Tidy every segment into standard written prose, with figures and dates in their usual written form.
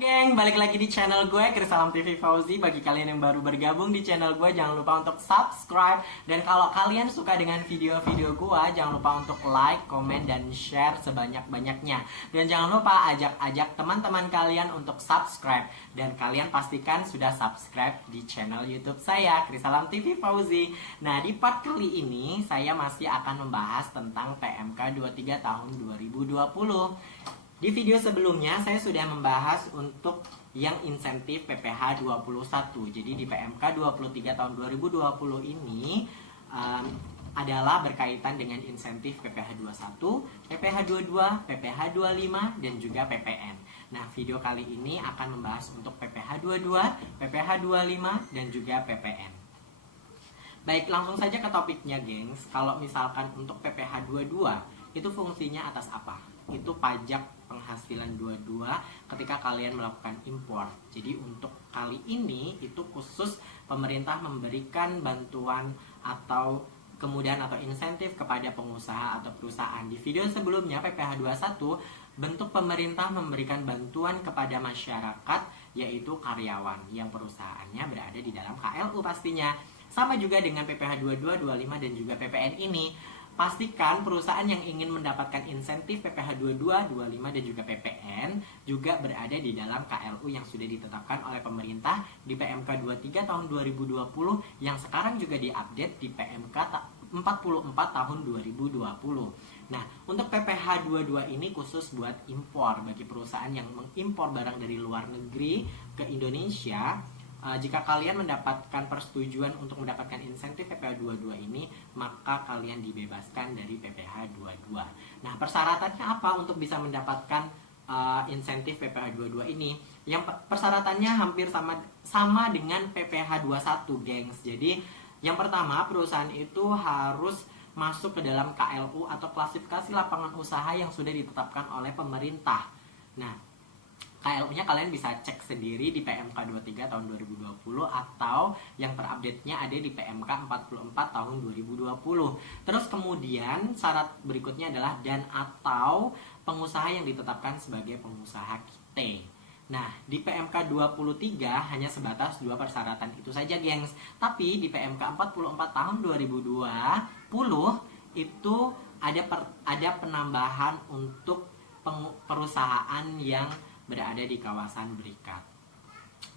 Geng, balik lagi di channel gue, Krisalam TV Fauzi. Bagi kalian yang baru bergabung di channel gue, jangan lupa untuk subscribe. Dan kalau kalian suka dengan video-video gue, jangan lupa untuk like, komen, dan share sebanyak-banyaknya. Dan jangan lupa ajak-ajak teman-teman kalian untuk subscribe. Dan kalian pastikan sudah subscribe di channel YouTube saya, Krisalam TV Fauzi. Nah, di part kali ini, saya masih akan membahas tentang PMK 23 tahun 2020. Di video sebelumnya saya sudah membahas untuk yang insentif PPh 21. Jadi di PMK 23 tahun 2020 ini adalah berkaitan dengan insentif PPh 21, PPh 22, PPh 25 dan juga PPN. Nah, video kali ini akan membahas untuk PPh 22, PPh 25 dan juga PPN. Baik, langsung saja ke topiknya, gengs. Kalau misalkan untuk PPh 22 itu fungsinya atas apa? Itu pajak penghasilan 22 ketika kalian melakukan impor. Jadi untuk kali ini itu khusus pemerintah memberikan bantuan atau kemudahan atau insentif kepada pengusaha atau perusahaan. Di video sebelumnya PPh 21 bentuk pemerintah memberikan bantuan kepada masyarakat, yaitu karyawan yang perusahaannya berada di dalam KLU pastinya. Sama juga dengan PPh 22, 25 dan juga PPN ini. Pastikan perusahaan yang ingin mendapatkan insentif PPh 22, 25 dan juga PPN juga berada di dalam KLU yang sudah ditetapkan oleh pemerintah di PMK 23 tahun 2020 yang sekarang juga diupdate di PMK 44 tahun 2020. Nah, untuk PPh 22 ini khusus buat impor bagi perusahaan yang mengimpor barang dari luar negeri ke Indonesia. Jika kalian mendapatkan persetujuan untuk mendapatkan insentif PPh 22 ini, maka kalian dibebaskan dari PPh 22. Nah, persyaratannya apa untuk bisa mendapatkan insentif PPh 22 ini? Yang persyaratannya hampir sama dengan PPh 21, gengs. Jadi, yang pertama, perusahaan itu harus masuk ke dalam KLU atau klasifikasi lapangan usaha yang sudah ditetapkan oleh pemerintah. Nah, KLU-nya kalian bisa cek sendiri di PMK 23 tahun 2020 atau yang terupdate-nya ada di PMK 44 tahun 2020. Terus kemudian syarat berikutnya adalah dan atau pengusaha yang ditetapkan sebagai pengusaha KIT. Nah, di PMK 23 hanya sebatas dua persyaratan itu saja, gengs. Tapi di PMK 44 tahun 2020 itu ada penambahan untuk perusahaan yang berada di kawasan berikat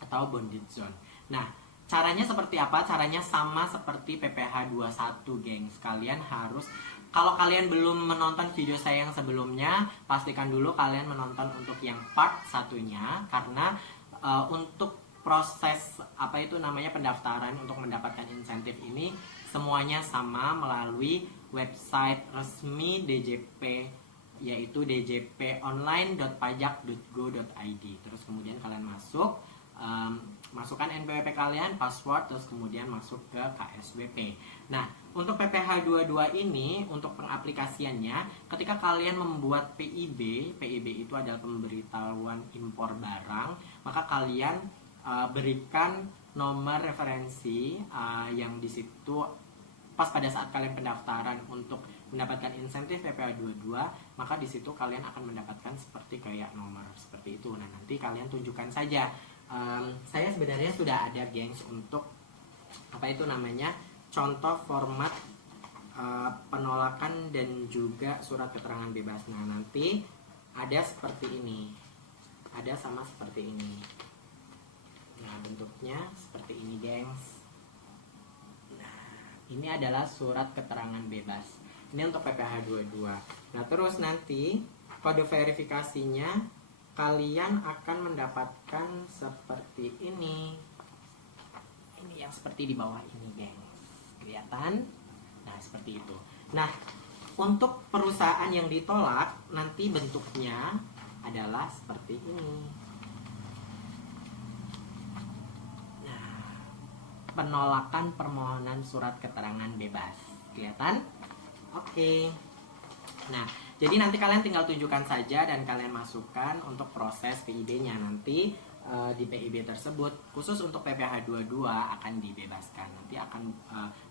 atau bonded zone. Nah, caranya seperti apa? Caranya sama seperti PPh 21, gengs. Kalian harus, kalau kalian belum menonton video saya yang sebelumnya, pastikan dulu kalian menonton untuk yang part satunya, karena untuk proses pendaftaran untuk mendapatkan insentif ini semuanya sama melalui website resmi DJP, yaitu djponline.pajak.go.id. Terus kemudian kalian masukkan NPWP kalian, password, terus kemudian masuk ke KSWP. Nah, untuk PPh 22 ini, untuk pengaplikasiannya, ketika kalian membuat PIB itu adalah pemberitahuan impor barang, maka kalian berikan nomor referensi yang di situ pas pada saat kalian pendaftaran untuk mendapatkan insentif PPh 22, maka di situ kalian akan mendapatkan seperti kayak nomor seperti itu. Nah, nanti kalian tunjukkan saja. Saya sebenarnya sudah ada, gengs, untuk contoh format penolakan dan juga surat keterangan bebas. Nah, nanti ada seperti ini, ada sama seperti ini. Nah, bentuknya seperti ini, gengs. Ini adalah surat keterangan bebas. Ini untuk PPh 22. Nah, terus nanti kode verifikasinya kalian akan mendapatkan seperti ini. Ini yang seperti di bawah ini, gengs. Kelihatan? Nah, seperti itu. Nah, untuk perusahaan yang ditolak, nanti bentuknya adalah seperti ini. Penolakan permohonan surat keterangan bebas. Kelihatan? Oke. Nah, jadi nanti kalian tinggal tunjukkan saja dan kalian masukkan untuk proses PIB-nya. Nanti di PIB tersebut khusus untuk PPh 22 akan dibebaskan. Nanti akan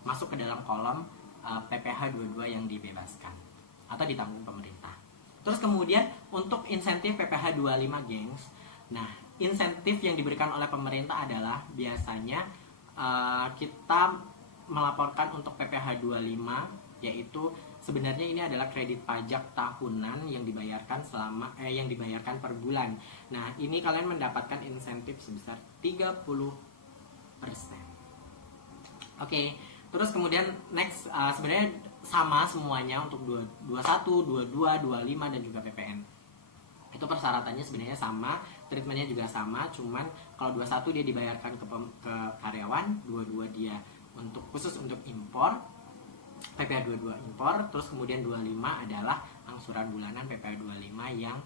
masuk ke dalam kolom PPh 22 yang dibebaskan atau ditanggung pemerintah. Terus kemudian untuk insentif PPh 25, gengs. Nah, insentif yang diberikan oleh pemerintah adalah biasanya kita melaporkan untuk PPh 25, yaitu sebenarnya ini adalah kredit pajak tahunan yang dibayarkan yang dibayarkan per bulan. Nah, ini kalian mendapatkan insentif sebesar 30%. Oke, terus kemudian next sebenarnya sama semuanya untuk 21, 22, 25 dan juga PPN. Itu persyaratannya sebenarnya sama, treatmentnya juga sama, cuman kalau 21 dia dibayarkan ke karyawan, 22 dia khusus untuk impor, PPh 22 impor, terus kemudian 25 adalah angsuran bulanan PPh 25 yang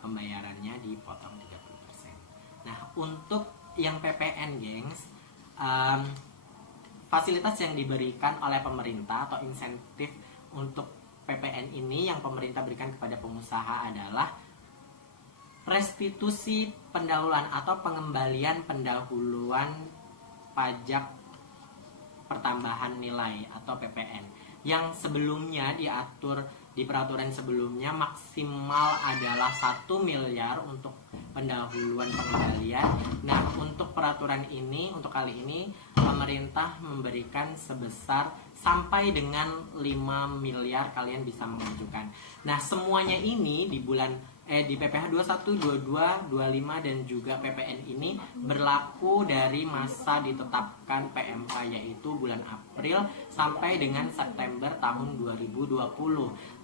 pembayarannya dipotong 30%. Nah, untuk yang PPN, gengs, fasilitas yang diberikan oleh pemerintah atau insentif untuk PPN ini yang pemerintah berikan kepada pengusaha adalah restitusi pendahuluan atau pengembalian pendahuluan pajak pertambahan nilai atau PPN yang sebelumnya diatur di peraturan sebelumnya maksimal adalah 1 miliar untuk pendahuluan pengembalian. Nah, untuk peraturan ini, untuk kali ini pemerintah memberikan sebesar sampai dengan 5 miliar kalian bisa mengajukan. Nah, semuanya ini di di PPh 21, 22, 25 dan juga PPN ini berlaku dari masa ditetapkan PMK yaitu bulan April sampai dengan September tahun 2020.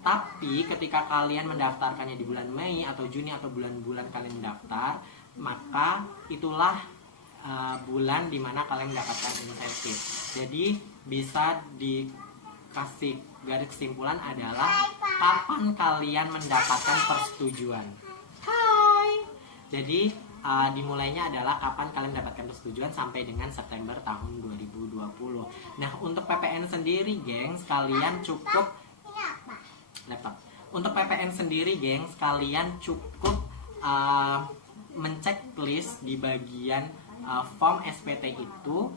Tapi ketika kalian mendaftarkannya di bulan Mei atau Juni atau bulan-bulan kalian mendaftar, maka itulah bulan dimana kalian mendapatkan insentif. Jadi bisa dikasih garis kesimpulan adalah kapan kalian mendapatkan persetujuan. Hai. Jadi dimulainya adalah kapan kalian mendapatkan persetujuan sampai dengan September tahun 2020. Nah, untuk PPN sendiri, gengs, kalian cukup laptop. Untuk PPN sendiri, gengs, kalian cukup menceklis di bagian form SPT itu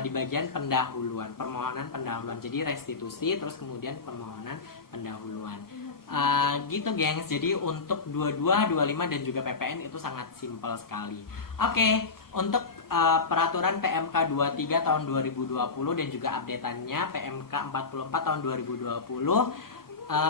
di bagian pendahuluan, permohonan pendahuluan. Jadi restitusi terus kemudian permohonan pendahuluan. Gitu, gengs. Jadi untuk 22, 25 dan juga PPN itu sangat simpel sekali. Oke, untuk peraturan PMK 23 tahun 2020 dan juga updateannya PMK 44 tahun 2020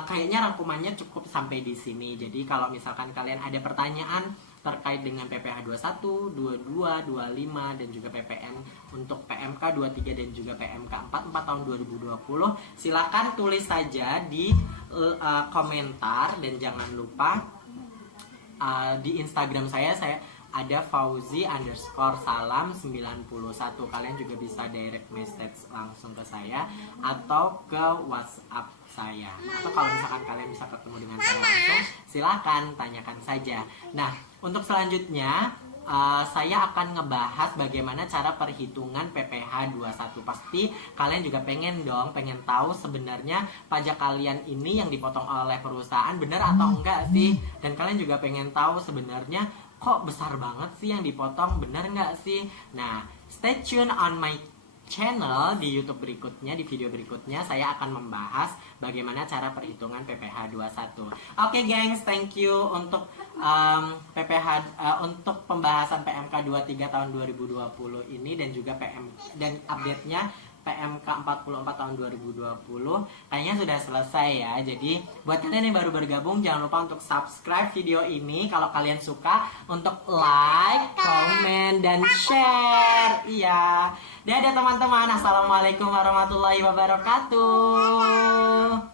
kayaknya rangkumannya cukup sampai di sini. Jadi kalau misalkan kalian ada pertanyaan terkait dengan PPh 21, 22, 25 dan juga PPN untuk PMK 23 dan juga PMK 44 tahun 2020, silakan tulis saja di komentar dan jangan lupa di Instagram saya ada Fauzi_salam91. Kalian juga bisa direct message langsung ke saya atau ke WhatsApp saya. Atau kalau misalkan kalian bisa ketemu dengan saya langsung, silakan tanyakan saja. Nah, untuk selanjutnya saya akan ngebahas bagaimana cara perhitungan PPh 21. Pasti kalian juga pengen tahu sebenarnya pajak kalian ini yang dipotong oleh perusahaan benar atau enggak sih. Dan kalian juga pengen tahu sebenarnya kok besar banget sih yang dipotong, benar nggak sih? Nah, stay tune on my channel di YouTube berikutnya, di video berikutnya saya akan membahas bagaimana cara perhitungan PPh 21. Oke, gengs, thank you untuk untuk pembahasan PMK 23 tahun 2020 ini dan juga dan update-nya PMK 44 tahun 2020 kayaknya sudah selesai ya. Jadi buat kalian yang baru bergabung jangan lupa untuk subscribe video ini. Kalau kalian suka untuk like, comment, dan share. Iya. Dadah teman-teman. Assalamualaikum warahmatullahi wabarakatuh.